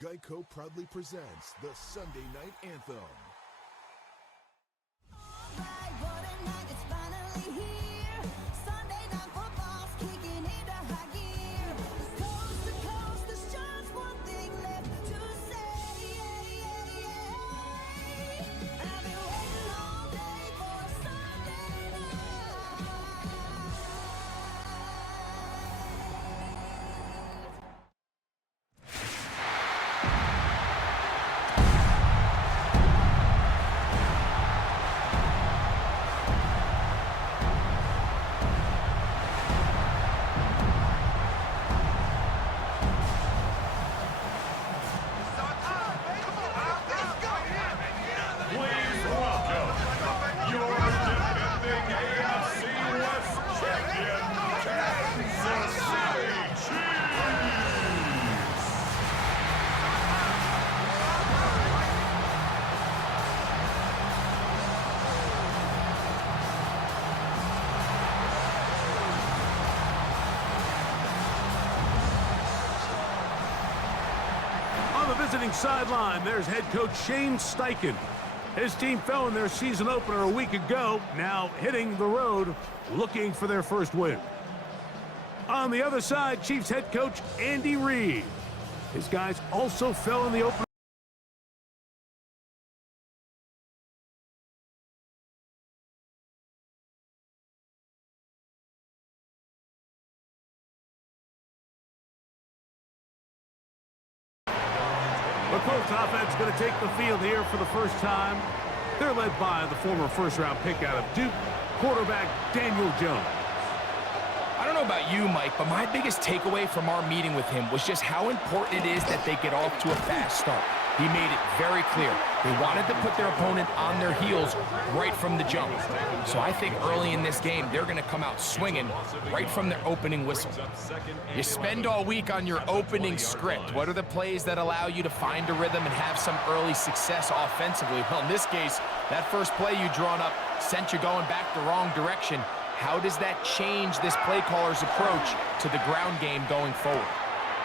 Geico proudly presents the Sunday Night Anthem. What a night, it's finally here. Sunday night football's kicking into high gear. Coast to coast, there's just one thing left to say. I've been waiting all day for a Sunday night. Please welcome your defending AFC West champion, Kansas City Chiefs. On the visiting sideline, there's head coach Shane Steichen. His team fell in their season opener a week ago, now hitting the road, looking for their first win. On the other side, Chiefs head coach Andy Reid. His guys also fell in the opener. The Colts offense going to take the field here for the first time. They're led by the former first-round pick out of Duke, quarterback Daniel Jones. I don't know about you, Mike, but my biggest takeaway from our meeting with him was just how important it is that they get off to a fast start. He made it very clear. They wanted to put their opponent on their heels right from the jump. So I think early in this game, they're going to come out swinging right from their opening whistle. You spend all week on your opening script. What are the plays that allow you to find a rhythm and have some early success offensively? Well, in this case, that first play you drawn up sent you going back the wrong direction. How does that change this play caller's approach to the ground game going forward?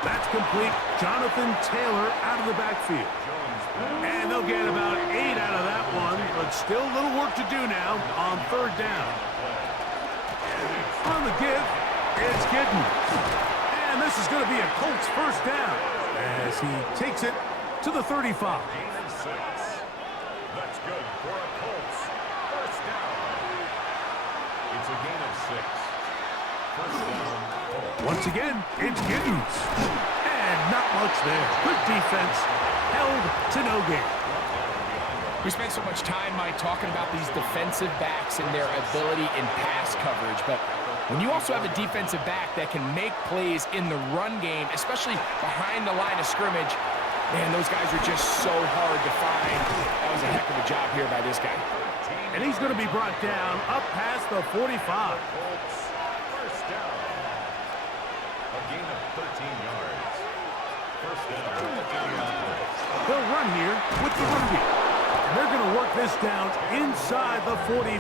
That's complete. Jonathan Taylor out of the backfield. And they'll get about 8 out of that one, but still a little work to do now on third down. On the give, it's Giddens. And this is going to be a Colts first down as he takes it to the 35. That's good for a Colts first down. It's a gain of 6. First down. Once again, it's Giddens. And not much there. Good defense. Held to no gain. We spent so much time, Mike, talking about these defensive backs and their ability in pass coverage, but when you also have a defensive back that can make plays in the run game, especially behind the line of scrimmage, man, those guys are just so hard to find. That was a heck of a job here by this guy. And he's going to be brought down up past the 45. Colts first down. A gain of 13 yards. First down. They'll run here with the run game. And they're going to work this down inside the 45.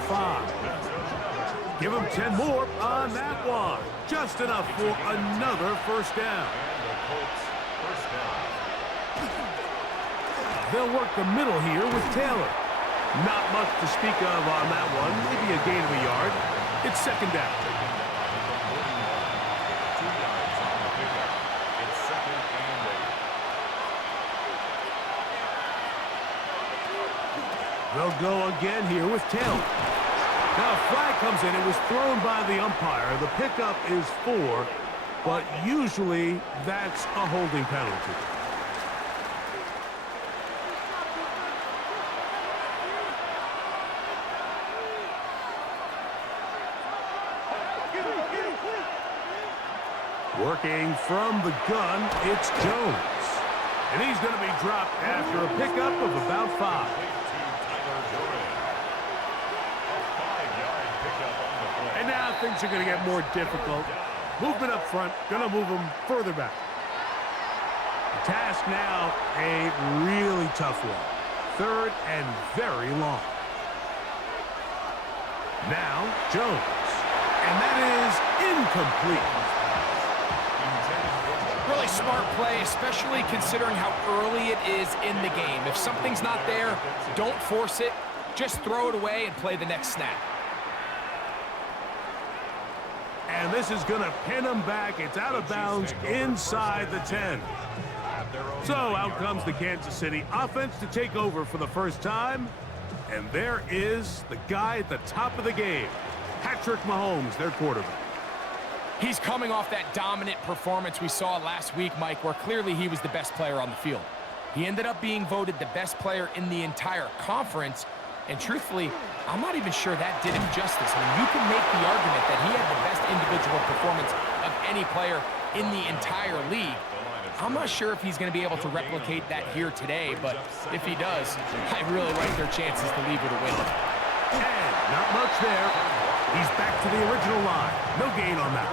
Give them 10 more on that one. Just enough for another first down. And the Colts first down. They'll work the middle here with Taylor. Not much to speak of on that one. Maybe a gain of a yard. It's second down. 2 yards on the pickup. It's second and 8. They'll go again here with Taylor. Now a flag comes in. It was thrown by the umpire. The pickup is 4, but usually that's a holding penalty. Working from the gun, it's Jones. And he's going to be dropped after a pickup of about 5. And now things are going to get more difficult. Movement up front, going to move them further back. The task now, a really tough one. Third and very long. Now, Jones. And that is incomplete. Really smart play, especially considering how early it is in the game. If something's not there, don't force it. Just throw it away and play the next snap. And this is going to pin him back. It's out of bounds inside the 10. So out comes the Kansas City offense to take over for the first time. And there is the guy at the top of the game, Patrick Mahomes, their quarterback. He's coming off that dominant performance we saw last week, Mike, where clearly he was the best player on the field. He ended up being voted the best player in the entire conference. And truthfully, I'm not even sure that did him justice. I mean, you can make the argument that he had the best individual performance of any player in the entire league. I'm not sure if he's going to be able to replicate that here today, but if he does, I really like their chances to leave with a win. And not much there. He's back to the original line. No gain on that.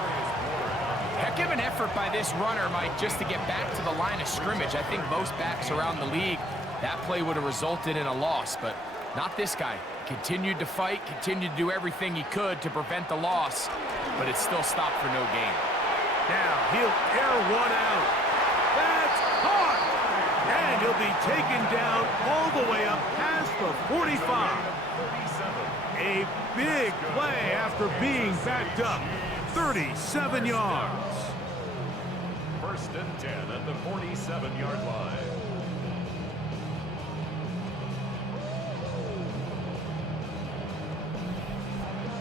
Heck of an effort by this runner, Mike, just to get back to the line of scrimmage. I think most backs around the league, that play would have resulted in a loss, but not this guy. Continued to fight, continued to do everything he could to prevent the loss, but it still stopped for no gain. Now he'll air one out. That's caught! And he'll be taken down all the way up past the 45. A big play after being backed up. 37 yards. First and 10 at the 47-yard line.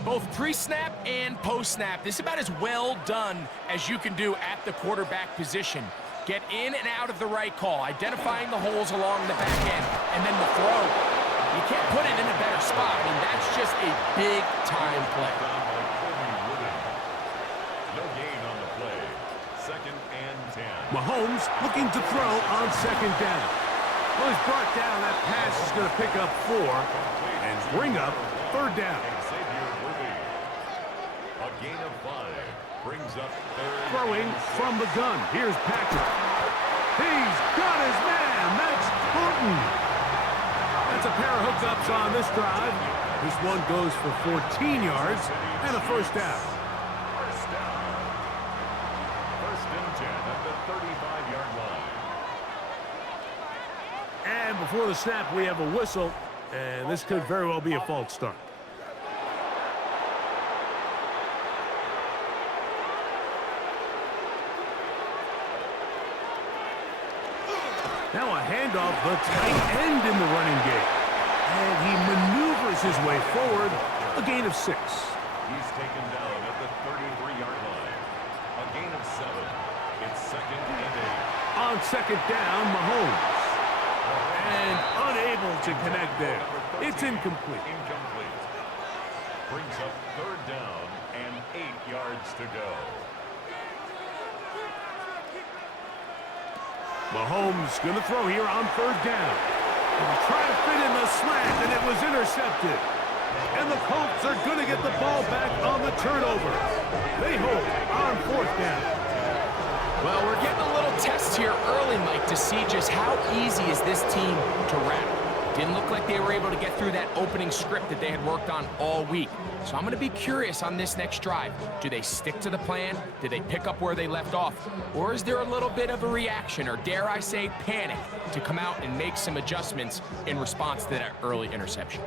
Both pre-snap and post-snap, this is about as well done as you can do at the quarterback position. Get in and out of the right call, identifying the holes along the back end, and then the throw. You can't put it in a better spot. I mean, that's just a big-time play. No gain on the play. Second and 10. Mahomes looking to throw on second down. Well, he's brought down. That pass is going to pick up 4 and bring up third down. A gain of 5 brings up third. Throwing from the gun. Here's Patrick. He's got his man. That's Horton. That's a pair of hookups on this drive. This one goes for 14 yards and a first down. First down. First and 10 at the 35-yard line. And before the snap, we have a whistle, and this could very well be a false start. Now a handoff, the tight end in the running game. And he maneuvers his way forward, a gain of 6. He's taken down at the 33-yard line. A gain of 7. It's second and 8. On second down, Mahomes. And unable to connect there. It's incomplete. Incomplete. Brings up third down and 8 yards to go. Mahomes going to throw here on third down. He'll try to fit in the slant, and it was intercepted. And the Colts are going to get the ball back on the turnover. They hold on fourth down. Well, we're getting a little test here early, Mike, to see just how easy is this team to rattle. Didn't look like they were able to get through that opening script that they had worked on all week. So I'm going to be curious on this next drive. Do they stick to the plan? Do they pick up where they left off? Or is there a little bit of a reaction, or dare I say panic, to come out and make some adjustments in response to that early interception?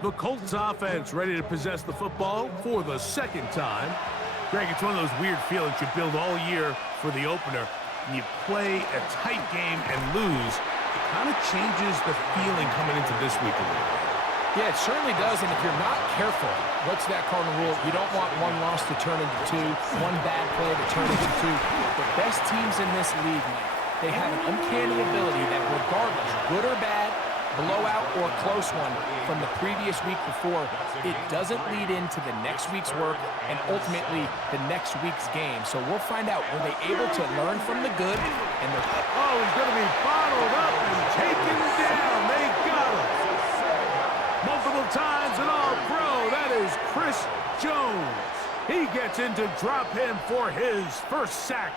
The Colts offense ready to possess the football for the second time. Greg, it's one of those weird feelings you build all year for the opener, and you play a tight game and lose. It kind of changes the feeling coming into this week a little bit. Yeah, it certainly does, and if you're not careful, what's that cardinal rule? You don't want one loss to turn into 2, one bad play to turn into 2. The best teams in this league, Mike, they have an uncanny ability that regardless, good or bad, blowout or close one from the previous week before, it doesn't lead into the next week's work and ultimately the next week's game. So we'll find out, were they able to learn from the good? And oh, he's going to be bottled up and taken down. They got him. Multiple times and all pro. That is Chris Jones. He gets in to drop him for his first sack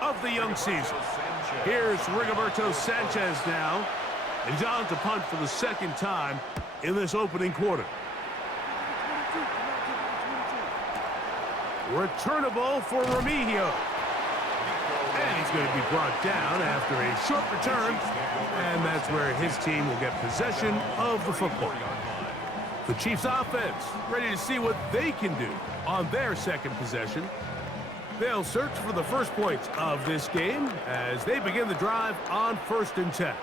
of the young season. Here's Rigoberto Sanchez now. He's on to punt for the second time in this opening quarter. Returnable for Remigio. And he's going to be brought down after a short return, and that's where his team will get possession of the football. The Chiefs offense ready to see what they can do on their second possession. They'll search for the first points of this game as they begin the drive on 1st and 10.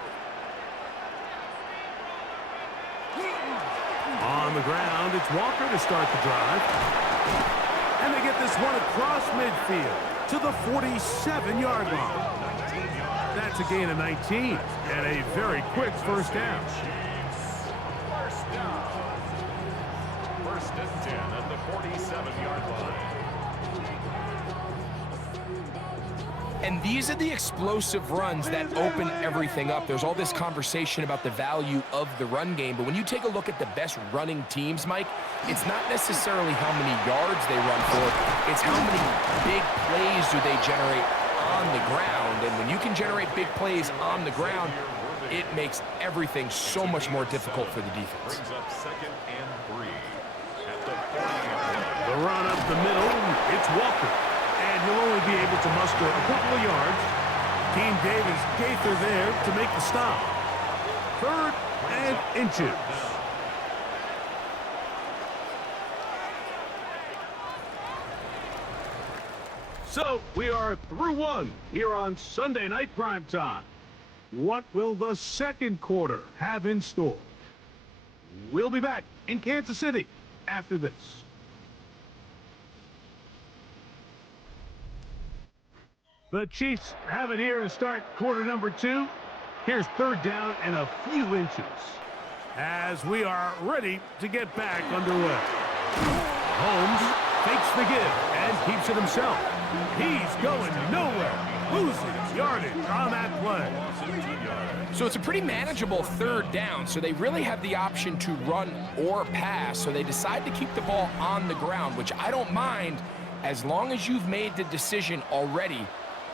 On the ground, it's Walker to start the drive. And they get this one across midfield to the 47-yard line. That's a gain of 19 and a very quick first down. First and 10 at the 47-yard line. And these are the explosive runs that open everything up. There's all this conversation about the value of the run game, but when you take a look at the best running teams, Mike, it's not necessarily how many yards they run for, it's how many big plays do they generate on the ground. And when you can generate big plays on the ground, it makes everything so much more difficult for the defense. Brings up 2nd and 3 at the 40-yard line. The run up the middle, it's Walker. And he'll only be able to muster a couple of yards. Team Davis Gaither there to make the stop. 3rd and inches. So we are through one here on Sunday Night Primetime. What will the second quarter have in store? We'll be back in Kansas City after this. The Chiefs have it here to start quarter number 2. Here's 3rd down and a few inches as we are ready to get back underway. Holmes fakes the give and keeps it himself. He's going nowhere, losing yardage on that play. So it's a pretty manageable 3rd down, so they really have the option to run or pass, so they decide to keep the ball on the ground, which I don't mind as long as you've made the decision already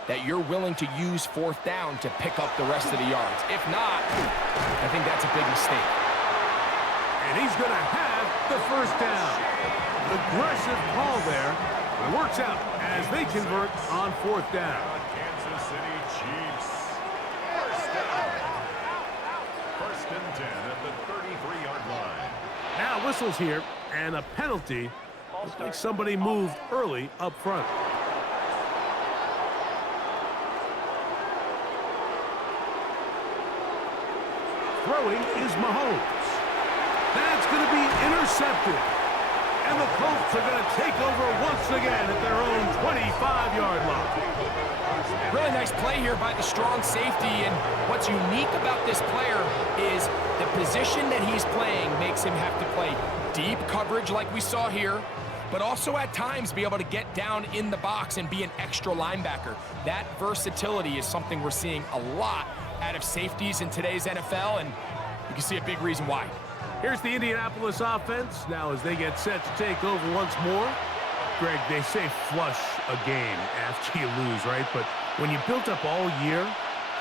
that you're willing to use 4th down to pick up the rest of the yards. If not, I think that's a big mistake. And he's going to have the 1st down. Aggressive call there. It works out as they convert on 4th down. Kansas City Chiefs. 1st down. 1st and 10 at the 33-yard line. Now whistles here and a penalty. Looks like somebody moved early up front. Throwing is Mahomes. That's going to be intercepted. And the Colts are going to take over once again at their own 25-yard line. Really nice play here by the strong safety, and what's unique about this player is the position that he's playing makes him have to play deep coverage like we saw here, but also at times be able to get down in the box and be an extra linebacker. That versatility is something we're seeing a lot out of safeties in today's NFL, and you can see a big reason why. Here's the Indianapolis offense now as they get set to take over once more. Greg, they say flush a game after you lose, right? But when you built up all year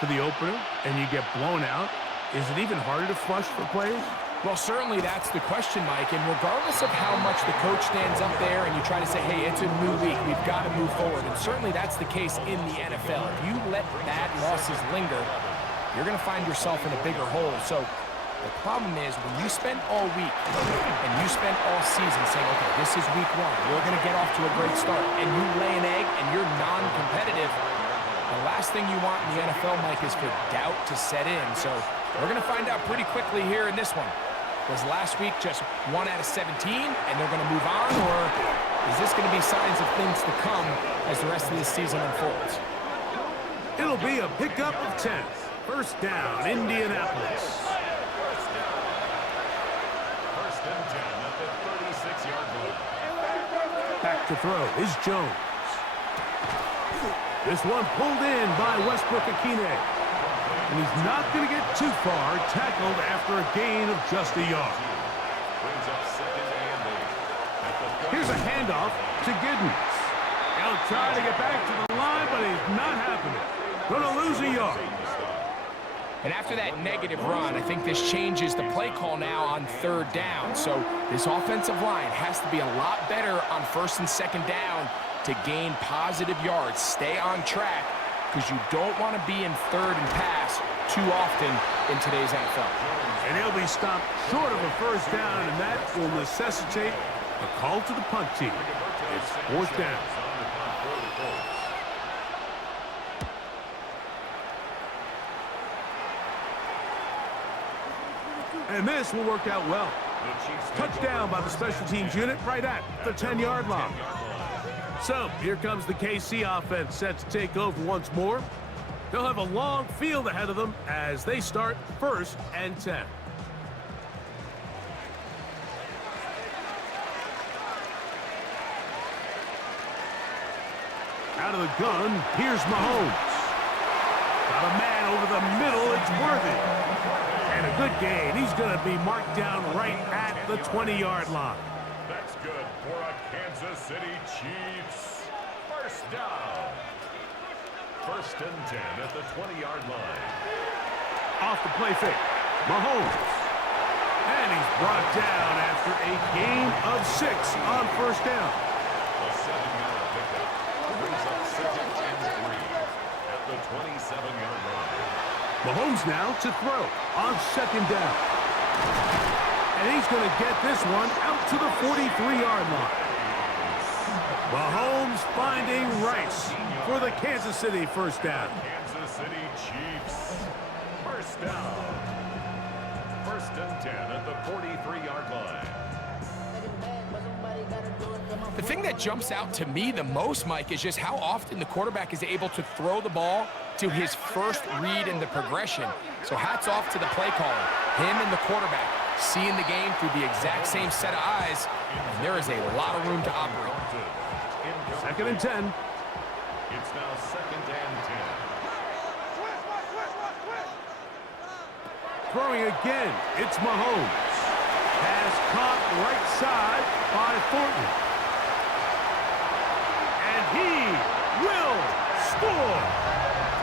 for the opener and you get blown out, is it even harder to flush for players? Well, certainly that's the question, Mike, and regardless of how much the coach stands up there and you try to say, hey, it's a new week, we've got to move forward, and certainly that's the case in the NFL. If you let bad losses linger, you're going to find yourself in a bigger hole. So the problem is when you spend all week and you spend all season saying, okay, this is week 1, we're going to get off to a great start, and you lay an egg and you're non-competitive, the last thing you want in the NFL, Mike, is for doubt to set in. So we're going to find out pretty quickly here in this one. Was last week just 1 out of 17 and they're going to move on, or is this going to be signs of things to come as the rest of this season unfolds? It'll be a pickup of 10. 1st down, Indianapolis. 1st and 10 at the 36-yard line. Back to throw is Jones. This one pulled in by Westbrook-Akine. And he's not going to get too far, tackled after a gain of just a yard. Brings up 2nd and 8. Here's a handoff to Giddens. He'll try to get back to the line, but he's not happening. Going to lose a yard. And after that negative run, I think this changes the play call now on 3rd down. So this offensive line has to be a lot better on 1st and 2nd down to gain positive yards, stay on track, because you don't want to be in third and pass too often in today's NFL. And he'll be stopped short of a first down, and that will necessitate a call to the punt team. It's fourth down. And this will work out well. Touchdown by the special teams unit right at the 10-yard line. So here comes the KC offense set to take over once more. They'll have a long field ahead of them as they start 1st and 10. Out of the gun, here's Mahomes. Got a man over the middle, it's Worthy. And a good gain. He's going to be marked down right at the 20-yard line. That's good for a Kansas City Chiefs. First down. 1st and 10 at the 20-yard line. Off the play fake, Mahomes. And he's brought down after a gain of 6 on 1st down. A 7-yard pickup brings up 2nd and 3 at the 27-yard line. Mahomes now to throw on 2nd down. And he's going to get this one out to the 43-yard line. Mahomes finding Rice for the Kansas City first down. Kansas City Chiefs. First down. 1st and 10 at the 43-yard line. The thing that jumps out to me the most, Mike, is just how often the quarterback is able to throw the ball to his first read in the progression. So hats off to the play caller, him and the quarterback, seeing the game through the exact same set of eyes, and there is a lot of room to operate. 2nd and 10. It's now 2nd and 10. Throwing again, it's Mahomes. Pass caught right side by Thornton. And he will score.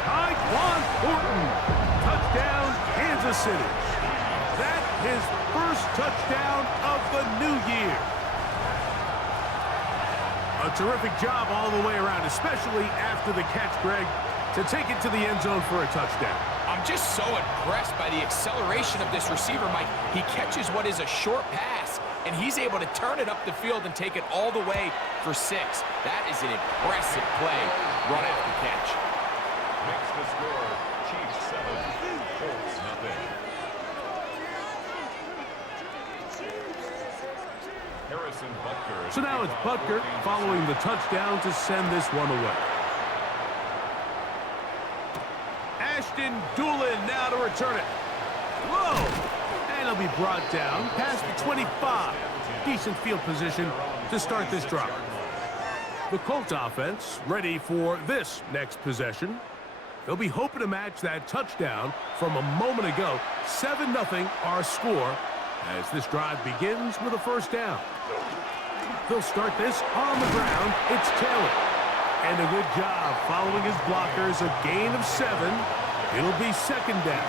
Tyquan Thornton. Touchdown, Kansas City. That's his first touchdown of the new year. A terrific job all the way around, especially after the catch, Greg, to take it to the end zone for a touchdown. I'm just so impressed by the acceleration of this receiver, Mike. He catches what is a short pass, and he's able to turn it up the field and take it all the way for 6. That is an impressive play, run after catch. Makes the score, Chiefs 7, Colts nothing. Harrison Butker. So now it's Butker following the touchdown to send this one away. Ashton Doolin now to return it. Whoa! And he'll be brought down past the 25. Decent field position to start this drive. The Colts offense ready for this next possession. They'll be hoping to match that touchdown from a moment ago. 7-0 our score as this drive begins with a first down. They'll start this on the ground. It's Taylor. And a good job following his blockers. A gain of 7. It'll be 2nd down.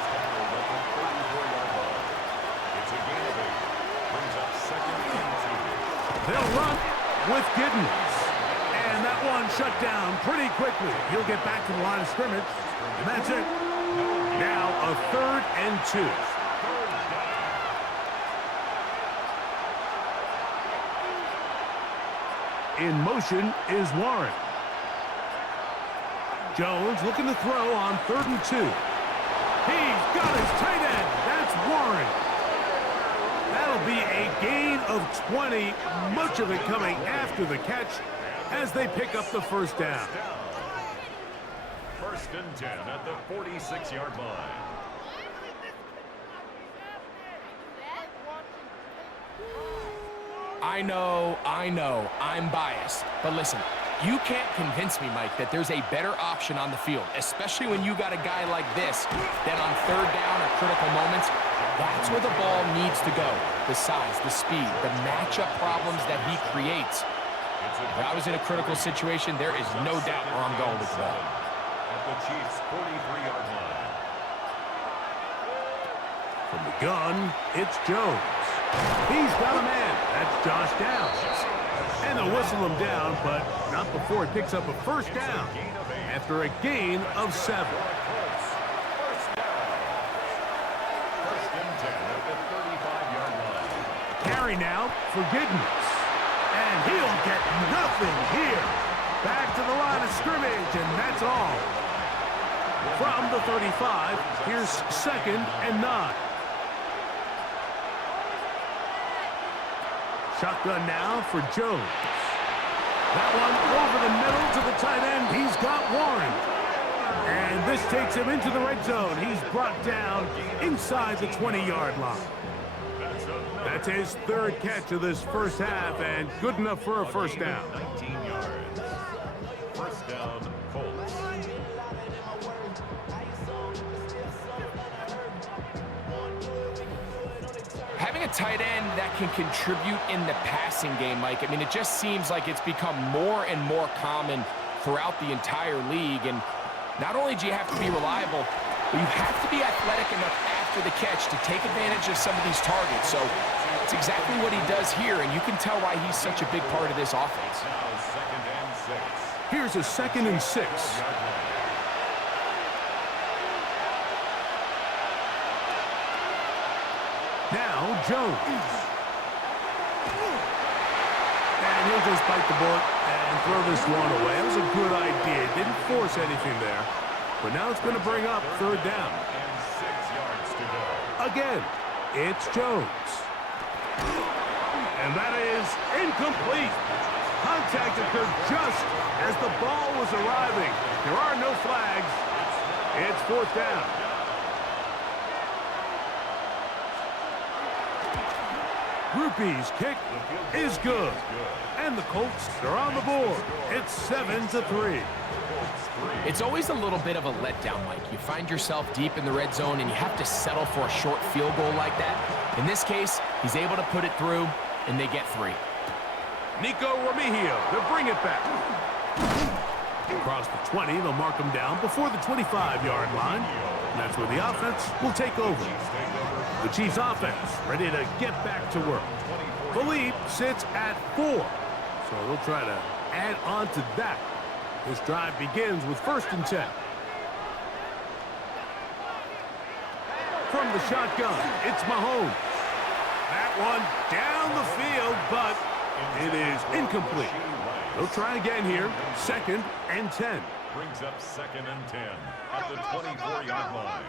It's a gain of 8. Brings up 2nd and 2. They'll run with Giddens. And that one shut down pretty quickly. He'll get back to the line of scrimmage. And that's it. Now a 3rd and 2. In motion is Warren. Jones looking to throw on 3rd and 2. He's got his tight end. That's Warren. That'll be a gain of 20, much of it coming after the catch as they pick up the first down. 1st and 10 at the 46-yard line. I know, I'm biased. But listen, you can't convince me, Mike, that there's a better option on the field, especially when you got a guy like this, that on 3rd down or critical moments, that's where the ball needs to go. The size, the speed, the matchup problems that he creates. If I was in a critical situation, there is no doubt where I'm going with the ball. At the Chiefs' 43-yard line. From the gun, it's Jones. He's got a man. That's Josh Downs. And they'll whistle him down, but not before he picks up a first down after a gain of 7. Carry now for Giddens. And he'll get nothing here. Back to the line of scrimmage, and that's all. From the 35, here's 2nd and 9. Shotgun now for Jones. That one over the middle to the tight end. He's got Warren. And this takes him into the red zone. He's brought down inside the 20-yard line. That's his 3rd catch of this first half, and good enough for a first down. 19 yards. First down, Colts. Having a tight end that can contribute in the passing game, Mike, I mean, it just seems like it's become more and more common throughout the entire league. And not only do you have to be reliable, but you have to be athletic enough after the catch to take advantage of some of these targets. So it's exactly what he does here, and you can tell why he's such a big part of this offense. Here's a 2nd and 6. Now Jones. And he'll just bite the bullet and throw this one away. That was a good idea. Didn't force anything there. But now it's going to bring up 3rd down. Again, it's Jones. And that is incomplete. Contact occurred just as the ball was arriving. There are no flags. It's 4th down. Rupee's kick is good. And the Colts are on the board. It's 7-3. It's always a little bit of a letdown, Mike. You find yourself deep in the red zone, and you have to settle for a short field goal like that. In this case, he's able to put it through, and they get 3. Nico Remigio, they'll bring it back. Across the 20, they'll mark him down before the 25-yard line. And that's where the offense will take over. The Chiefs offense ready to get back to work. Philippe sits at 4, so they'll try to add on to that. This drive begins with 1st and 10. From the shotgun, it's Mahomes. That one down the field, but it is incomplete. They'll try again here. 2nd and 10. Brings up 2nd and 10 at the 24-yard line.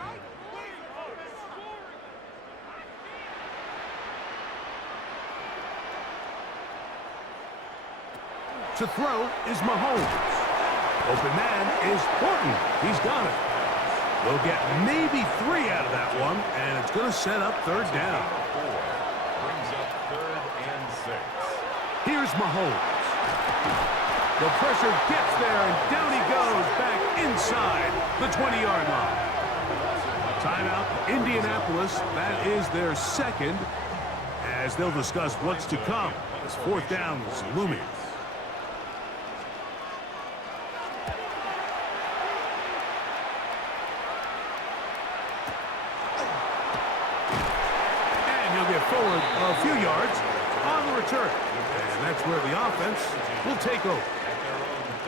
To throw is Mahomes. Open man is Horton. He's got it. They'll get maybe 3 out of that one, and it's going to set up 3rd down. 4 brings up 3rd and 6. Here's Mahomes. The pressure gets there, and down he goes back inside the 20-yard line. Timeout, Indianapolis. That is their 2nd, as they'll discuss what's to come. This 4th down is looming. Forward a few yards on the return. And that's where the offense will take over.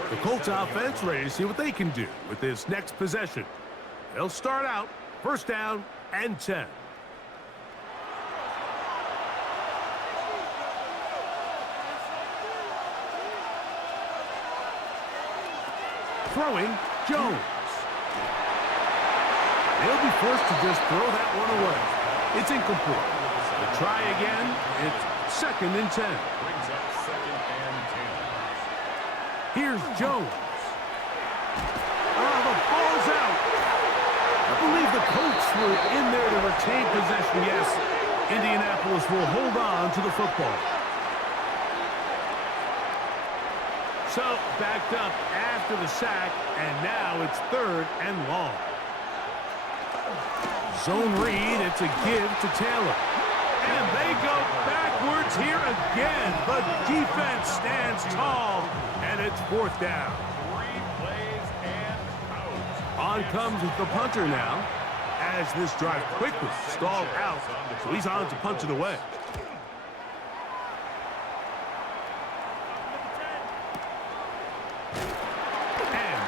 The Colts offense ready to see what they can do with this next possession. They'll start out 1st down and 10. Throwing, Jones. They'll be forced to just throw that one away. It's incomplete. They try again. It's 2nd and 10. Brings up 2nd and 10. Here's Jones. Oh, the ball's out. I believe the Colts were in there to retain possession. Yes, Indianapolis will hold on to the football. So, backed up after the sack, and now it's 3rd and long. Zone read, it's a give to Taylor. And they go backwards here again. The defense stands tall, and it's 4th down. 3 plays and out. On comes the punter now, as this drive quickly stalled out, so he's on to punch it away.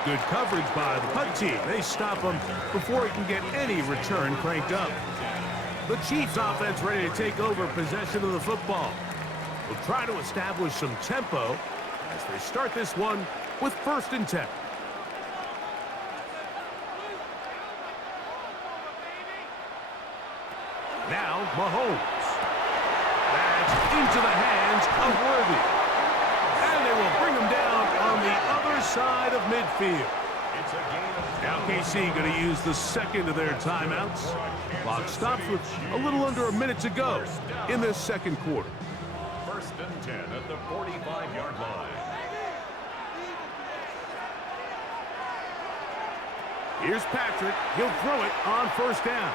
Good coverage by the punt team. They stop him before he can get any return cranked up. The Chiefs offense ready to take over possession of the football. Will try to establish some tempo as they start this one with 1st and 10. Now Mahomes. That's into the hands of Worthy. And they will bring him down on the other side of midfield. Now KC going to use the second of their timeouts. Clock stops with a little under a minute to go in this second quarter. 1st and 10 at the 45-yard line. Here's Patrick. He'll throw it on 1st down.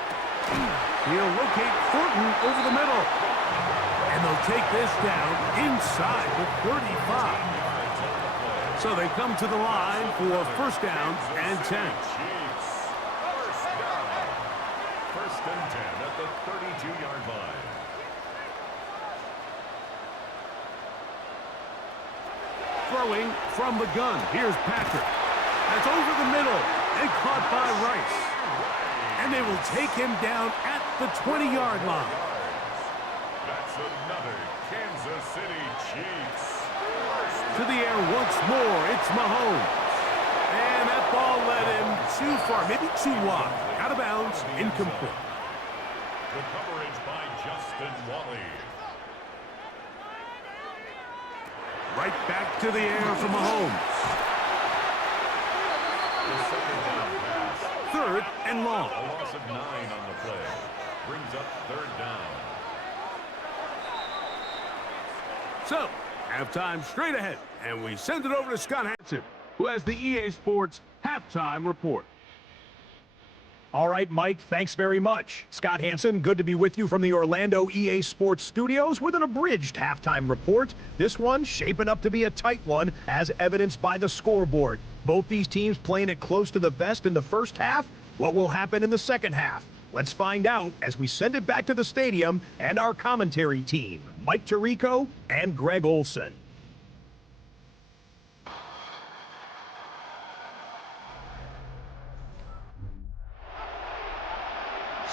He'll locate Thornton over the middle. And they'll take this down inside the 35. So they come to the line for 1st down and 10. 1st and 10 at the 32-yard line. Throwing from the gun. Here's Patrick. That's over the middle and caught by Rice. And they will take him down at the 20-yard line. That's another Kansas City Chiefs. To the air once more, it's Mahomes. And that ball led him too far, maybe too wide. Out of bounds, incomplete. The coverage by Justin Wally. Right back to the air for Mahomes. The 2nd down pass. 3rd and long. A loss of 9 on the play. Brings up 3rd down. So, halftime straight ahead, and we send it over to Scott Hansen, who has the EA Sports halftime report. All right, Mike, thanks very much. Scott Hansen, good to be with you from the Orlando EA Sports studios with an abridged halftime report. This one shaping up to be a tight one, as evidenced by the scoreboard. Both these teams playing it close to the vest in the first half. What will happen in the second half? Let's find out as we send it back to the stadium and our commentary team, Mike Tirico and Greg Olson.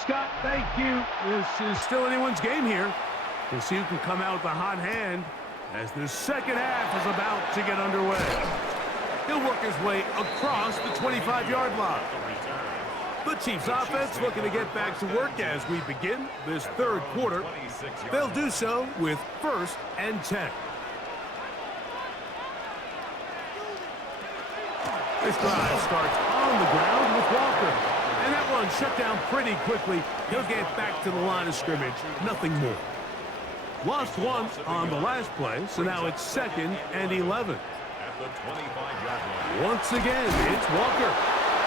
Scott, thank you. This is still anyone's game here. We'll see who can come out with a hot hand as the second half is about to get underway. He'll work his way across the 25-yard line. The Chiefs offense looking to get back to work as we begin this 3rd quarter. They'll do so with 1st and 10. This drive starts on the ground with Walker. And that one shut down pretty quickly. He'll get back to the line of scrimmage. Nothing more. Lost one on the last play, so now it's 2nd and 11. At the 25-yard line. Once again, it's Walker.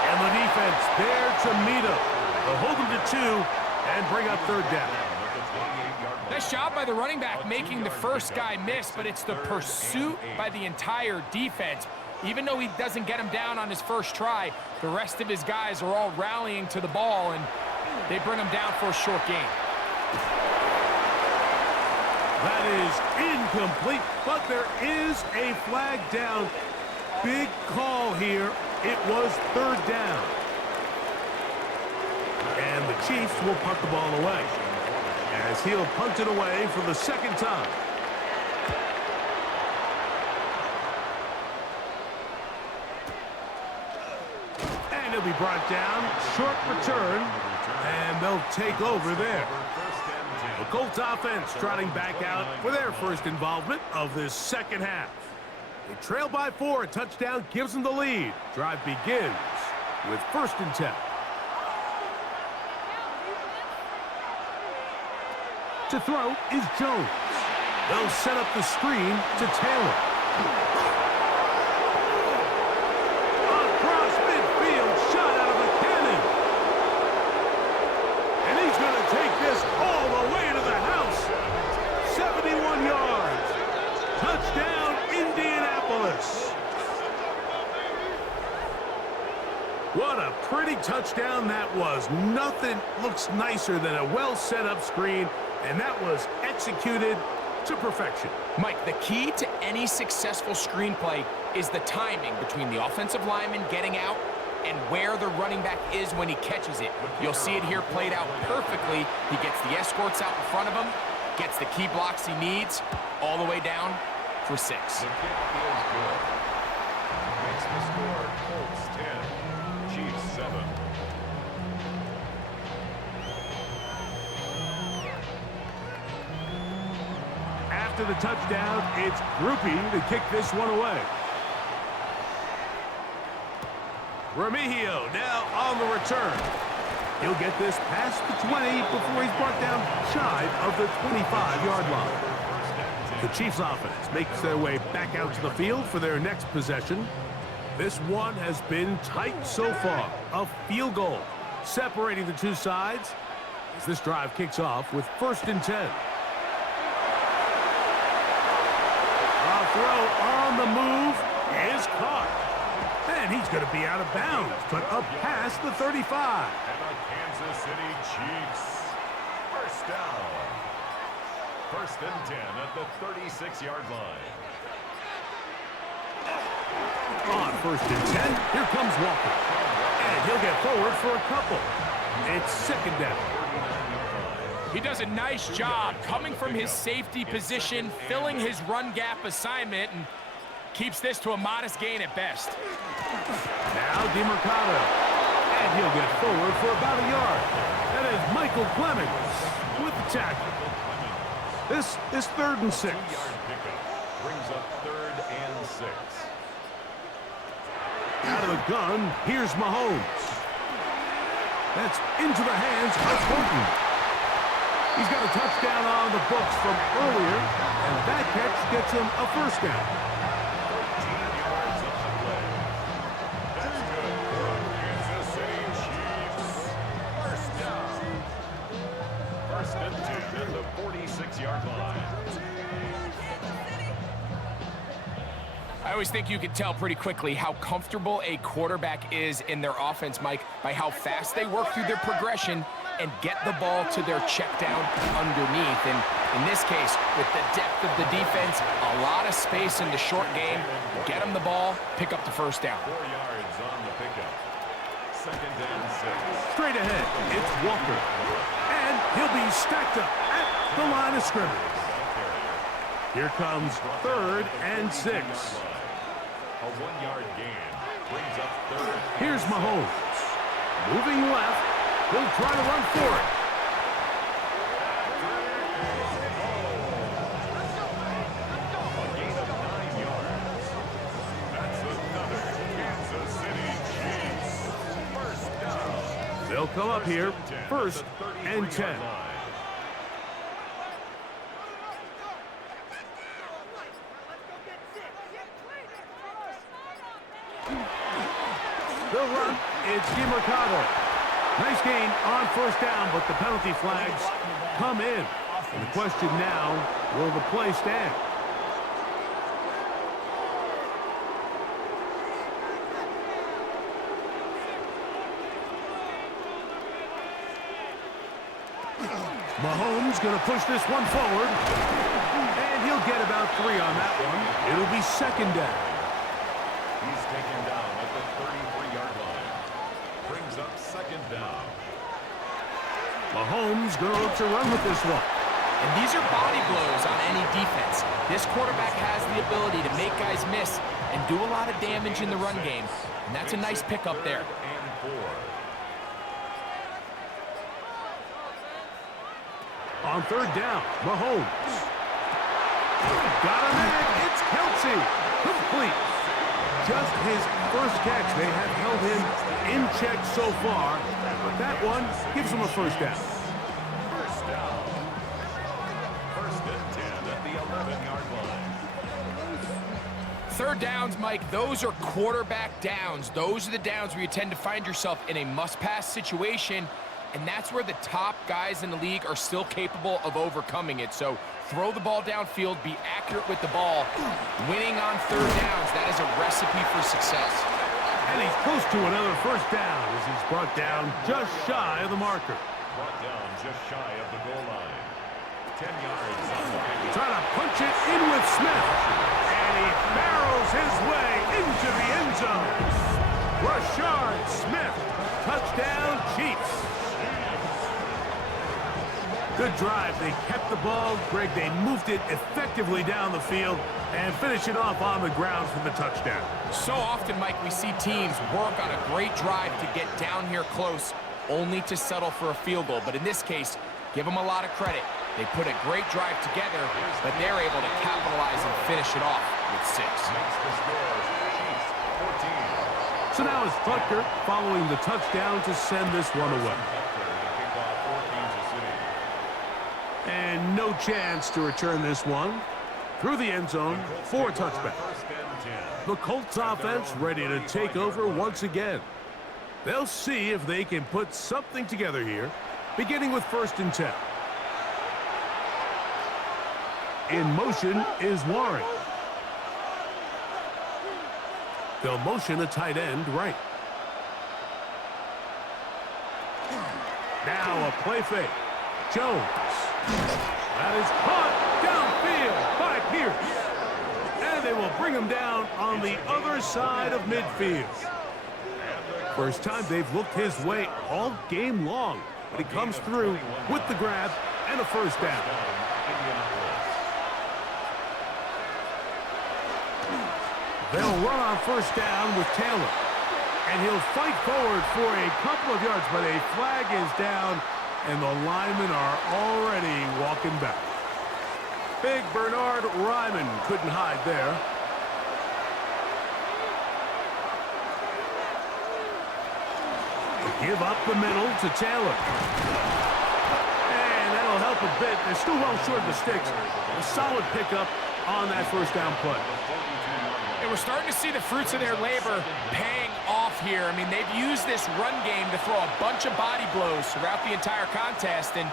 And the defense there to meet him. They'll hold him to 2 and bring up 3rd down. Nice job by the running back making the first guy miss, but it's the pursuit by the entire defense. Even though he doesn't get him down on his first try, the rest of his guys are all rallying to the ball, and they bring him down for a short gain. That is incomplete, but there is a flag down. Big call here. It was 3rd down. And the Chiefs will punt the ball away, as he'll punt it away for the 2nd time. And he'll be brought down. Short return, and they'll take over there. The Colts offense trotting back out for their first involvement of this second half. They trail by 4. A touchdown gives them the lead. Drive begins with 1st and 10. To throw is Jones. They'll set up the screen to Taylor. Across midfield, shot out of the cannon. And he's going to take this all the way to the house. 71 yards. Touchdown, Indianapolis. What a pretty touchdown that was. Nothing looks nicer than a well set up screen, and that was executed to perfection. Mike, the key to any successful screenplay is the timing between the offensive lineman getting out and where the running back is when he catches it. You'll see it here played out perfectly. He gets the escorts out in front of him, gets the key blocks he needs, all the way down for 6. The kick is good. Makes the score Colts 10, Chiefs 7. After the touchdown, it's Groupie to kick this one away. Remigio now on the return. He'll get this past the 20 before he's brought down shy of the 25-yard line. The Chiefs offense makes their way back out to the field for their next possession. This one has been tight so far. A field goal separating the two sides as this drive kicks off with 1st and 10. A throw on the move is caught. And he's going to be out of bounds, but up past the 35. And the Kansas City Chiefs. First down. 1st and 10 at the 36-yard line. On 1st and 10, here comes Walker. And he'll get forward for a couple. It's 2nd down. He does a nice job coming from his safety position, filling his run gap assignment, and keeps this to a modest gain at best. Now DeMercado. And he'll get forward for about a yard. That is Michael Clemens with the tackle. This is 3rd and 6. 2-yard pickup brings up 3rd and 6. Out of the gun, here's Mahomes. That's into the hands of Horton. He's got a touchdown on the books from earlier, and that catch gets him a 1st down. 13 yards up the play. That's good for the Kansas City Chiefs. 1st down. 1st and 10 at the 46-yard line. I always think you can tell pretty quickly how comfortable a quarterback is in their offense, Mike, by how fast they work through their progression and get the ball to their check down underneath. And in this case, with the depth of the defense, a lot of space in the short game, get them the ball, pick up the 1st down. 4 yards on the pickup. 2nd and 6. Straight ahead, it's Walker. And he'll be stacked up at the line of scrimmage. Here comes 3rd and 6. A 1-yard gain brings up 3rd. Here's Mahomes. Moving left. He'll try to run for it. A gain of 9 yards. That's another Kansas City Chiefs. 1st down. They'll come up here, 1st and 10. The run, it's DeMercado. Nice gain on 1st down, but the penalty flags come in. And the question now, will the play stand? Mahomes going to push this one forward. And he'll get about 3 on that one. It'll be 2nd down. He's taken down at the 33-yard line. Brings up 2nd down. Mahomes going to look to run with this one. And these are body blows on any defense. This quarterback has the ability to make guys miss and do a lot of damage in the run game. And that's a nice pickup there. 3rd and 4. On 3rd down, Mahomes. Got him in. It's Kelsey. Complete. Just his 1st catch. They have held him in check so far, but that one gives him a 1st down. 1st down. 1st and 10 at the 11-yard line. 3rd downs, Mike, those are quarterback downs. Those are the downs where you tend to find yourself in a must-pass situation, and that's where the top guys in the league are still capable of overcoming it. So throw the ball downfield, be accurate with the ball. Winning on 3rd downs, that is a recipe for success. And he's close to another 1st down as he's brought down just shy of the marker. Brought down just shy of the goal line. 10 yards on the big Trying to punch it in with Smith. And he barrels his way into the end zone. Rashard Smith. Touchdown, Chiefs. Good drive. They kept the ball. Greg, they moved it effectively down the field and finished it off on the ground for the touchdown. So often, Mike, we see teams work on a great drive to get down here close, only to settle for a field goal. But in this case, give them a lot of credit. They put a great drive together, but they're able to capitalize and finish it off with 6. Makes the score Chiefs 14. So now it's Butker following the touchdown to send this one away. And no chance to return this one through the end zone for a touchback. The Colts offense ready to take over once again. They'll see if they can put something together here, beginning with 1st and 10. In motion is Warren. They'll motion a tight end right. Now a play fake. Jones. That is caught downfield by Pierce. And they will bring him down on the other side of midfield. First time they've looked his way all game long. But he comes through with the grab and a first down. They'll run on first down with Taylor. And he'll fight forward for a couple of yards, but a flag is down. And the linemen are already walking back. Big Bernard Ryman couldn't hide there. Give up the middle to Taylor. And that'll help a bit. They're still well short of the sticks. A solid pickup on that first down play. And we're starting to see the fruits of their labor paying off here. I mean, they've used this run game to throw a bunch of body blows throughout the entire contest. And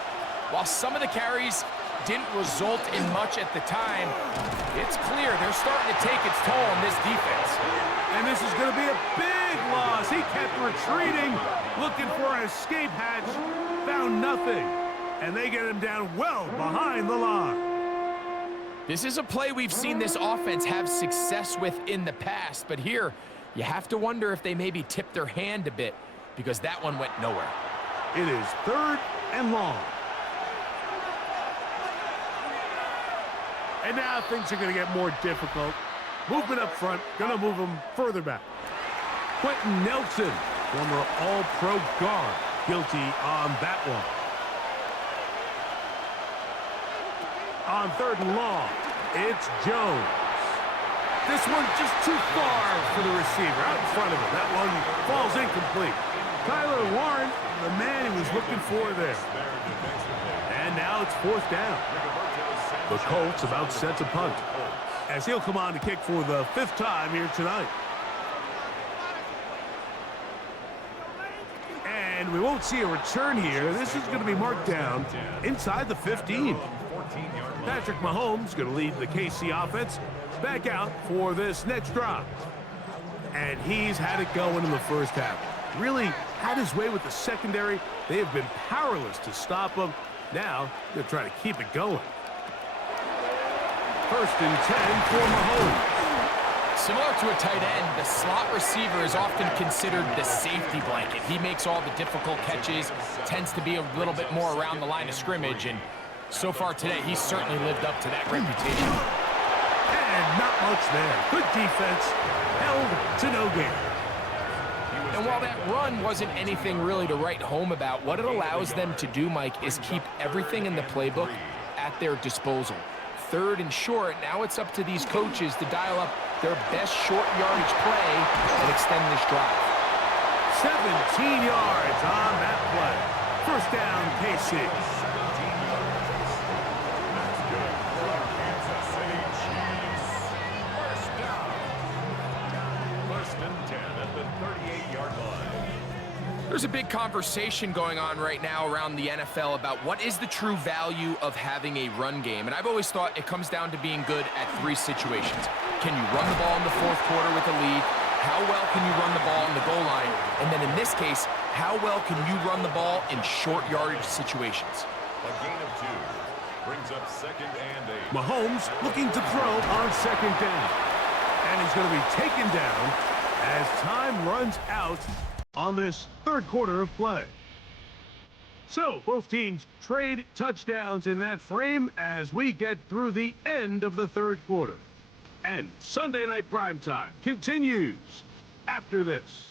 while some of the carries didn't result in much at the time, it's clear they're starting to take its toll on this defense. And this is going to be a big loss. He kept retreating, looking for an escape hatch, found nothing. And they get him down well behind the line. This is a play we've seen this offense have success with in the past, but here you have to wonder if they maybe tipped their hand a bit because that one went nowhere. It is 3rd and long. And now things are going to get more difficult. Movement up front, going to move them further back. Quentin Nelson, former All-Pro guard, guilty on that one. On 3rd and long, it's Jones. This one just too far for the receiver, out in front of him. That one falls incomplete. Tyler Warren, the man he was looking for there. And now it's 4th down. The Colts about set to punt, as he'll come on to kick for the 5th time here tonight. And we won't see a return here. This is going to be marked down inside the 15. Patrick Mahomes going to lead the KC offense back out for this next drive. And he's had it going in the first half. Really had his way with the secondary. They have been powerless to stop him. Now they're trying to keep it going. 1st and 10 for Mahomes. Similar to a tight end, the slot receiver is often considered the safety blanket. He makes all the difficult catches, tends to be a little bit more around the line of scrimmage, and so far today, he's certainly lived up to that reputation. And not much there. Good defense, held to no gain. And while that run wasn't anything really to write home about, what it allows them to do, Mike, is keep everything in the playbook at their disposal. 3rd and short, now it's up to these coaches to dial up their best short yardage play and extend this drive. 17 yards on that play. 1st down, KC. There's a big conversation going on right now around the NFL about what is the true value of having a run game. And I've always thought it comes down to being good at 3 situations. Can you run the ball in the 4th quarter with a lead? How well can you run the ball in the goal line? And then in this case, how well can you run the ball in short yardage situations? A gain of 2. Brings up 2nd and 8. Mahomes looking to throw on 2nd down. And he's going to be taken down as time runs out on this 3rd quarter of play. So, both teams trade touchdowns in that frame as we get through the end of the 3rd quarter. And Sunday Night Primetime continues after this.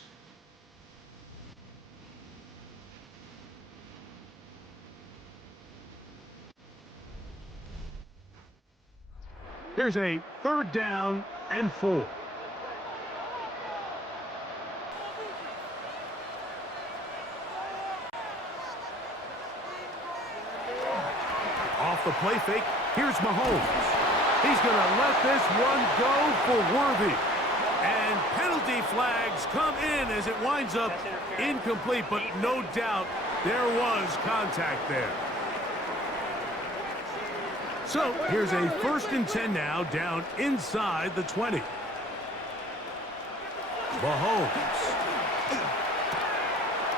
Here's a 3rd down and 4. Off the play fake, here's Mahomes. He's going to let this one go for Worthy. And penalty flags come in as it winds up incomplete, but no doubt there was contact there. So here's a 1st and 10 now, down inside the 20. Mahomes.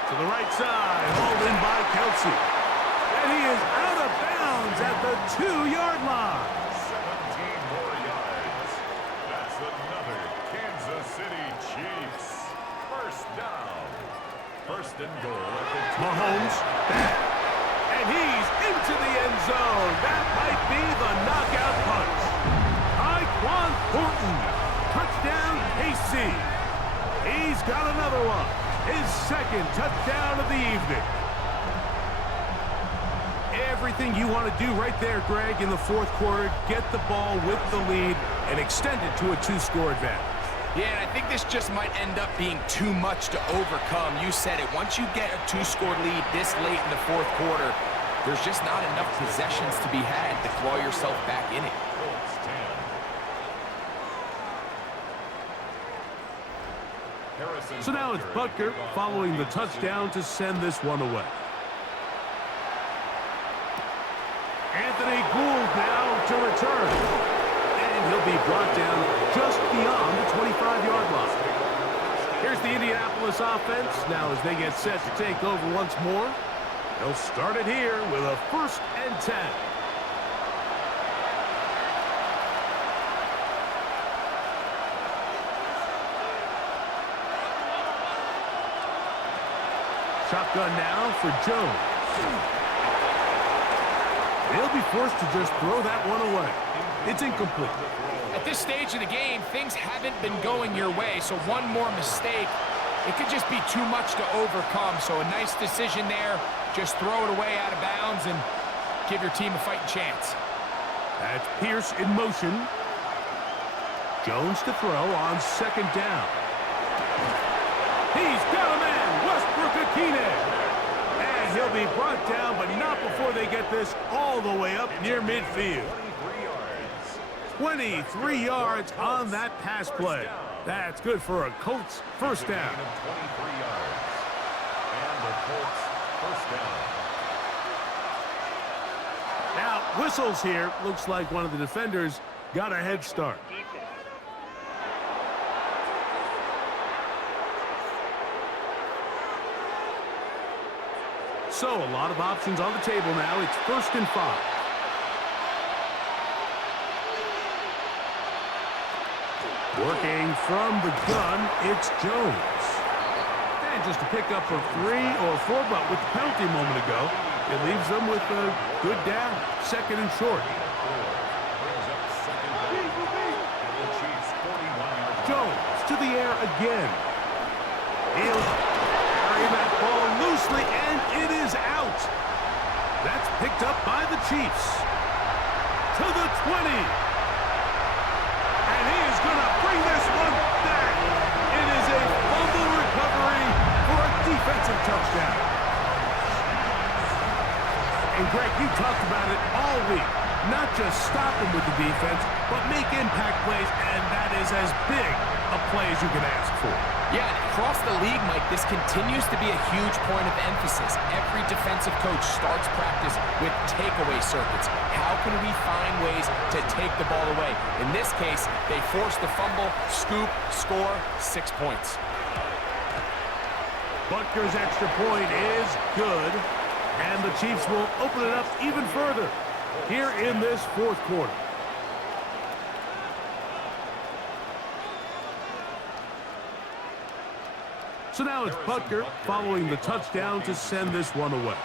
To the right side, hauled in by Kelsey. And he is out of bounds at the 2-yard line. 17 more yards. That's another Kansas City Chiefs. 1st down. 1st and goal at the 2. Mahomes back. And he's into the end zone. That might be the knockout punch. Tyquan Thornton. Touchdown, KC. He's got another one. His 2nd touchdown of the evening. Everything you want to do right there, Greg, in the 4th quarter. Get the ball with the lead and extend it to a 2-score advantage. Yeah, and I think this just might end up being too much to overcome. You said it. Once you get a 2-score lead this late in the 4th quarter, there's just not enough possessions to be had to claw yourself back in it. So now it's Butker following the touchdown to send this one away. Anthony Gould now to return. And he'll be brought down just beyond the 25-yard line. Here's the Indianapolis offense. Now as they get set to take over once more, they'll start it here with a 1st and 10. Shotgun now for Jones. They'll be forced to just throw that one away. It's incomplete. At this stage of the game, things haven't been going your way, so one more mistake, it could just be too much to overcome. So a nice decision there. Just throw it away out of bounds and give your team a fighting chance. That's Pierce in motion. Jones to throw on 2nd down. He's got a man, Westbrook-Ikhine. And he'll be brought down, but not before they get this all the way up near midfield. 23 yards on that pass play. That's good for a Colts 1st down. 23 yards. And the Colts 1st down. Now, whistles here. Looks like one of the defenders got a head start. So, a lot of options on the table now. It's 1st and 5. Working from the gun, it's Jones. And just to pick up a 3 or 4, but with the penalty a moment ago, it leaves them with a good down, 2nd and short. Jones to the air again. He'll carry that ball loosely, and it is out. That's picked up by the Chiefs. To the 20. And he is going to bring this one back. It is a fumble recovery for a defensive touchdown. And Greg, you talked about it all week. Not just stop them with the defense, but make impact plays, and that is as big a play as you can ask for. Yeah, and across the league, Mike, this continues to be a huge point of emphasis. Every defensive coach starts practice with takeaway circuits. How can we find ways to take the ball away? In this case, they forced the fumble, scoop, score, 6 points. Butker's extra point is good, and the Chiefs will open it up even further. here in this fourth quarter. So now it's Butker following the touchdown to send this one away.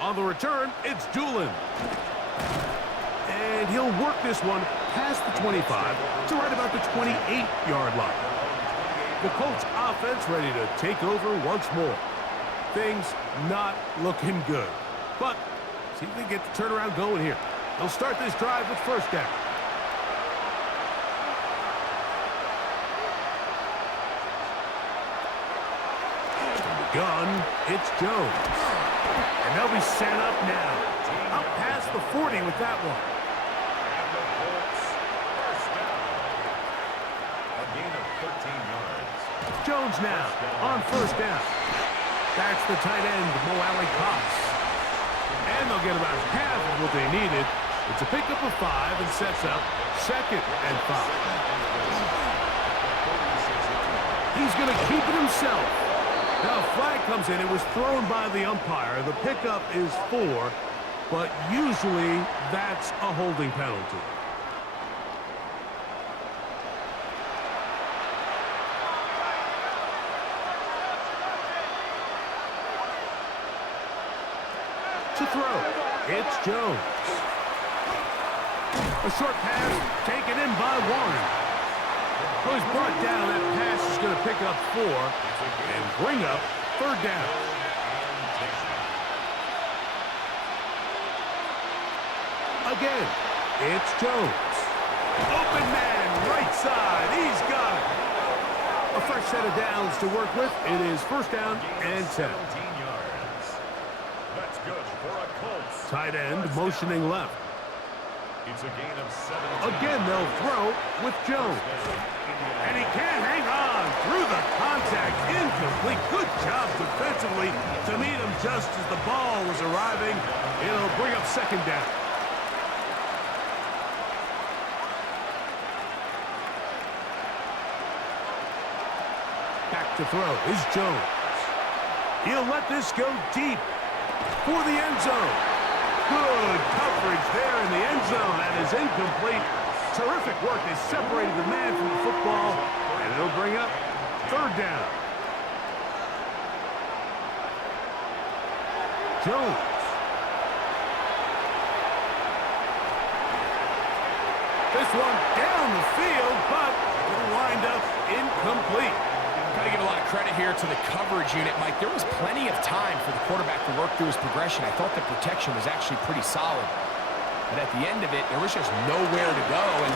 On the return, it's Doolin. And he'll work this one past the 25 to right about the 28-yard line. The Colts offense ready to take over once more. Things not looking good. But see if they get the turnaround going here. They'll start this drive with first down. Gun, it's Jones. And they'll be set up now. Up past the 40 with that one. And the Colts, first down. A gain of 13 yards. Jones now on first down. That's the tight end, Mo Alley Cox. And they'll get about half of what they needed. It's a pickup of 5 and sets up second and 5. He's going to keep it himself. Now a flag comes in. It was thrown by the umpire. The pickup is 4, but usually that's a holding penalty. To throw, it's Jones. A short pass taken in by Warren. Well, he's brought down. That pass is going to pick up 4 and bring up third down. Again, it's Jones. Open man, right side. He's got it. A fresh set of downs to work with. It is first down and 10. 17 yards. That's good for a Colts. Tight end motioning left. It's a gain of 17. Again, they'll throw with Jones. And he can't hang on through the contact. Incomplete. Good job defensively to meet him just as the ball was arriving. It'll bring up second down. Back to throw is Jones. He'll let this go deep for the end zone. Good coverage there in the end zone. That is incomplete. Terrific work. They separated the man from the football, and it'll bring up third down. Jones. This one down the field, but it'll wind up incomplete. Got to give a lot of credit here to the coverage unit, Mike. There was plenty of time for the quarterback to work through his progression. I thought the protection was actually pretty solid. But at the end of it, there was just nowhere to go, and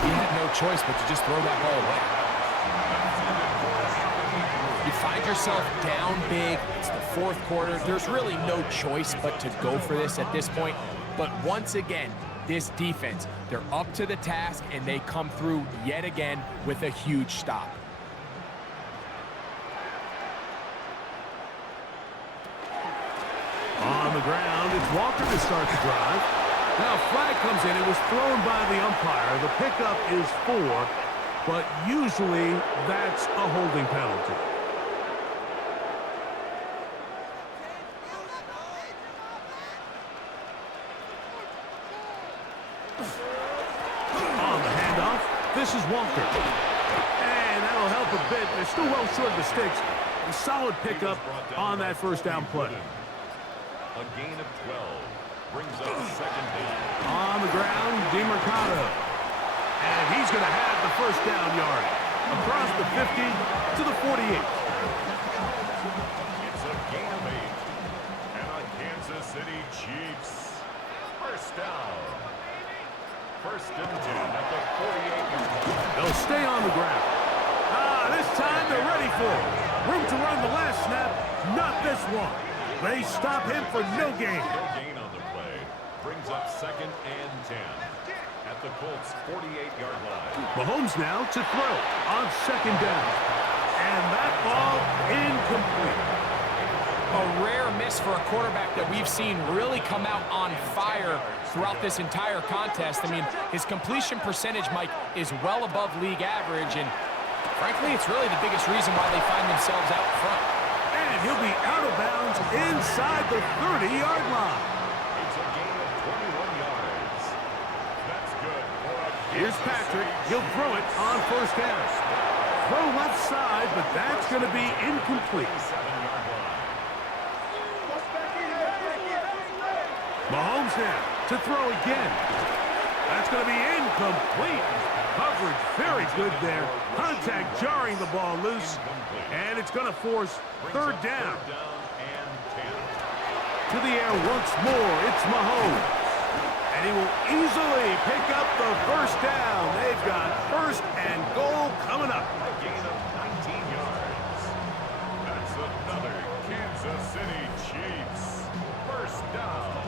he had no choice but to just throw that ball away. You find yourself down big. It's the fourth quarter. There's really no choice but to go for this at this point. But once again, this defense, they're up to the task, and they come through yet again with a huge stop. On the ground, it's Walker to start the drive. Now a flag comes in. It was thrown by the umpire. The pickup is 4, but usually that's a holding penalty. On the handoff, this is Walker. And that'll help a bit. They're still well short of the sticks. A solid pickup on that first down play. A gain of 12 brings up second down. On the ground, DeMercado. And he's going to have the first down yard. Across the 50 to the 48. It's a gain of 8. And a Kansas City Chiefs. First down. First and 10 at the 48-yard line. They'll stay on the ground. This time they're ready for it. Room to run the last snap. Not this one. They stop him for no gain. No gain on the play. Brings up second and 10 at the Colts' 48-yard line. Mahomes now to throw on second down. And that ball incomplete. A rare miss for a quarterback that we've seen really come out on fire throughout this entire contest. I mean, his completion percentage, Mike, is well above league average, and frankly, it's really the biggest reason why they find themselves out front. And And he'll be out of bounds inside the 30-yard line. It's a gain of 21 yards. That's good for a Here's Patrick. He'll throw it on first down. Throw left side, but that's going to be incomplete. 7-yard line. Mahomes now to throw again. That's going to be incomplete. Coverage very good there. Contact jarring the ball loose. And it's going to force third down. And 10. To the air once more. It's Mahomes. And he will easily pick up the first down. They've got first and goal coming up. A gain of 19 yards. That's another Kansas City Chiefs. First down.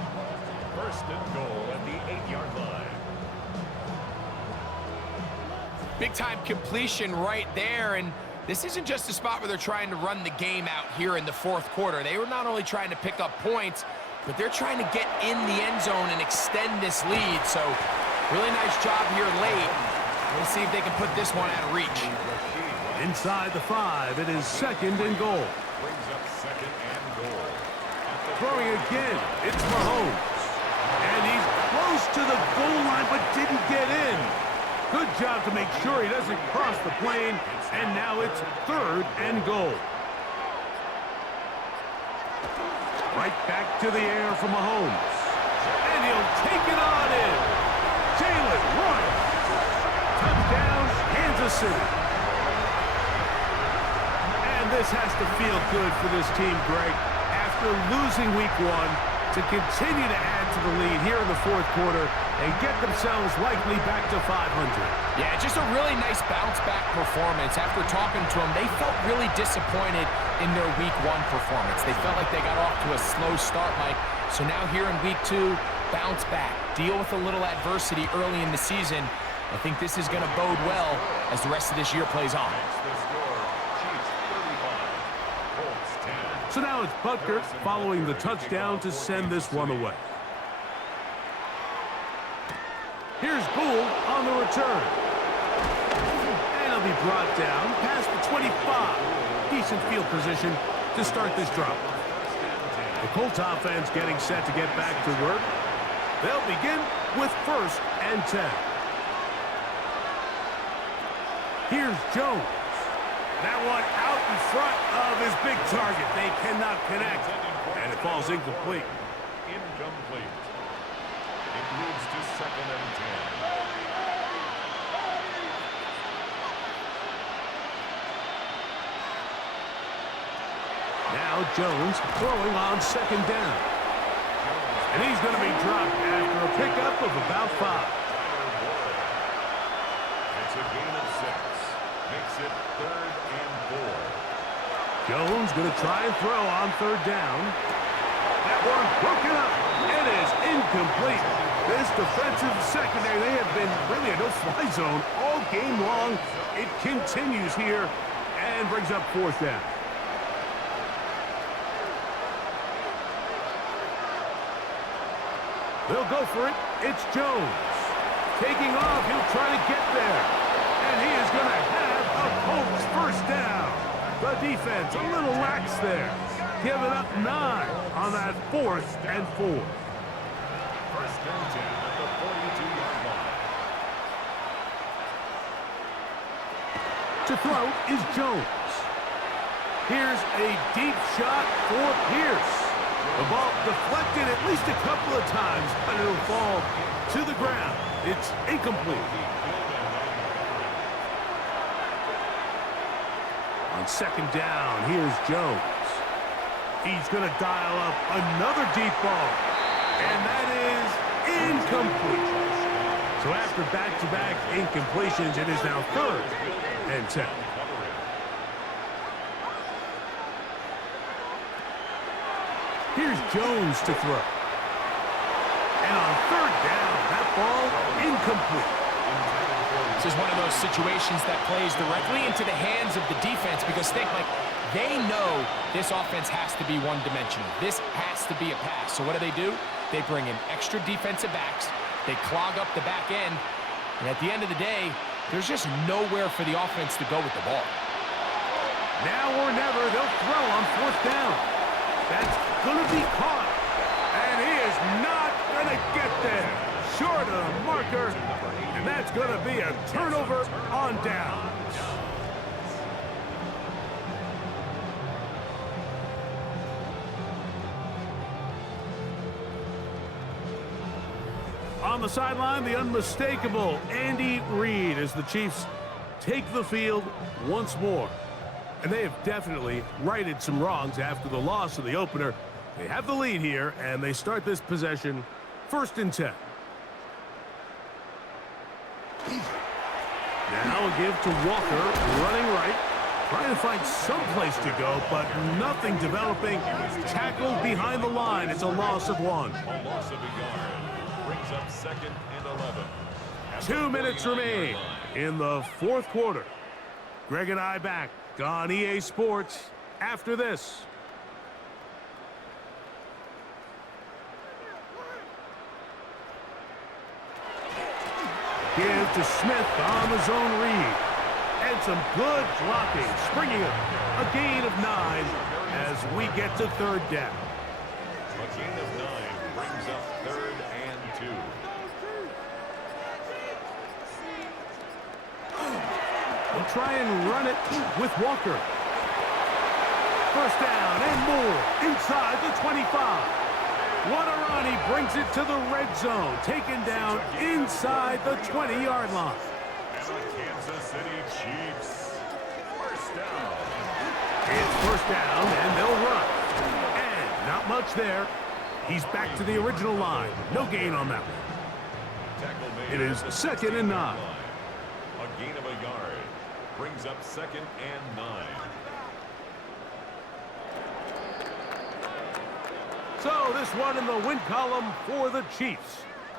First and goal at the 8-yard line. Big-time completion right there, and this isn't just a spot where they're trying to run the game out here in the fourth quarter. They were not only trying to pick up points, but they're trying to get in the end zone and extend this lead. So, really nice job here late. We'll see if they can put this one out of reach. Inside the 5, it is second and goal. Brings up second and goal. Throwing again, it's Mahomes. And he's close to the goal line, but didn't get in. Good job to make sure he doesn't cross the plane, and now it's third and goal. Right back to the air for Mahomes. And he'll take it on in. Jalen runs. Touchdown, Kansas City. And this has to feel good for this team, Greg. After losing week 1, to continue to add to the lead here in the fourth quarter and get themselves likely back to 500. Yeah, just a really nice bounce-back performance. After talking to them, they felt really disappointed in their week 1 performance. They felt like they got off to a slow start, Mike. So now here in week 2, bounce back, deal with a little adversity early in the season. I think this is going to bode well as the rest of this year plays on. The score, Chiefs 35, Colts 10. So now it's Butker following the touchdown to send this one away. Here's Gould on the return. And he'll be brought down past the 25. Decent field position to start this drive. The Colts offense getting set to get back to work. They'll begin with first and 10. Here's Jones. That one out in front of his big target. They cannot connect, and it falls incomplete. Incomplete. It moves to second and 10. Now Jones throwing on second down. And he's going to be dropped after a pickup of about 5. It's a gain of 6. Makes it third and 4. Jones going to try and throw on third down. That one broken up. It is incomplete. This defensive secondary, they have been really a no-fly zone all game long. It continues here and brings up fourth down. They'll go for it. It's Jones. Taking off. He'll try to get there. And he is going to have a Colts first down. The defense a little lax there. Giving up 9 on that 4th and 4. First and 10 at the 42-yard line. To throw is Jones. Here's a deep shot for Pierce. The ball deflected at least a couple of times, but it'll fall to the ground. It's incomplete. On second down, here's Jones. He's going to dial up another deep ball. And that is incomplete. So after back-to-back incompletions, it is now third and 10. Here's Jones to throw. And on third down, that ball incomplete. This is one of those situations that plays directly into the hands of the defense because think, like, they know this offense has to be one-dimensional. This has to be a pass. So what do? They bring in extra defensive backs. They clog up the back end. And at the end of the day, there's just nowhere for the offense to go with the ball. Now or never, they'll throw on 4th down. That's going to be caught. And he is not going to get there. Short of the marker. And that's going to be a turnover on down. On the sideline, the unmistakable Andy Reid as the Chiefs take the field once more. And they have definitely righted some wrongs after the loss of the opener. They have the lead here, and they start this possession 1st and 10. Now a give to Walker, running right, trying to find some place to go, but nothing developing. Tackled behind the line. It's a loss of 1. A loss of a yard. Brings up 2nd and 11. 2 minutes remain in the 4th quarter. Greg and I back on EA Sports after this. Give to Smith on the zone read. And some good blocking, springing up a gain of 9 as we get to 3rd down. A gain of 9 brings up 3rd and 2. They'll try and run it with Walker. 1st down and more inside the 25. Wadarani brings it to the red zone, taken down inside the 20-yard line. And the Kansas City Chiefs. 1st down. It's 1st down, and they'll run. And not much there. He's back to the original line. No gain on that one. Tackle made It is at the 2nd and 9. line. A gain of a yard. Brings up 2nd and 9. So this one in the win column for the Chiefs.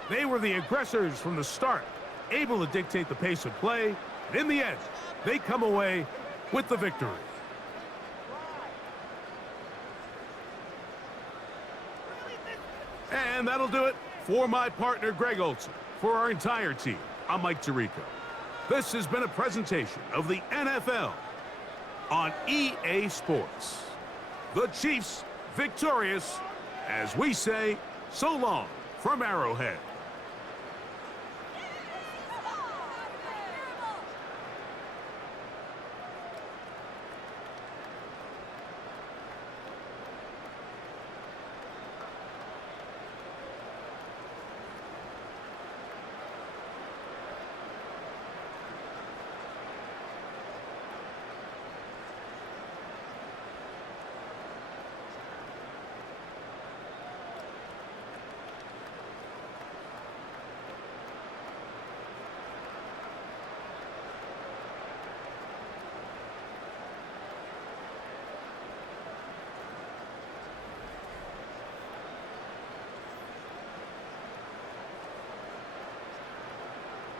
They were the aggressors from the start, able to dictate the pace of play. And in the end, they come away with the victory. And that'll do it for my partner, Greg Olson. For our entire team, I'm Mike Tirico. This has been a presentation of the NFL on EA Sports. The Chiefs victorious, as we say, so long from Arrowhead.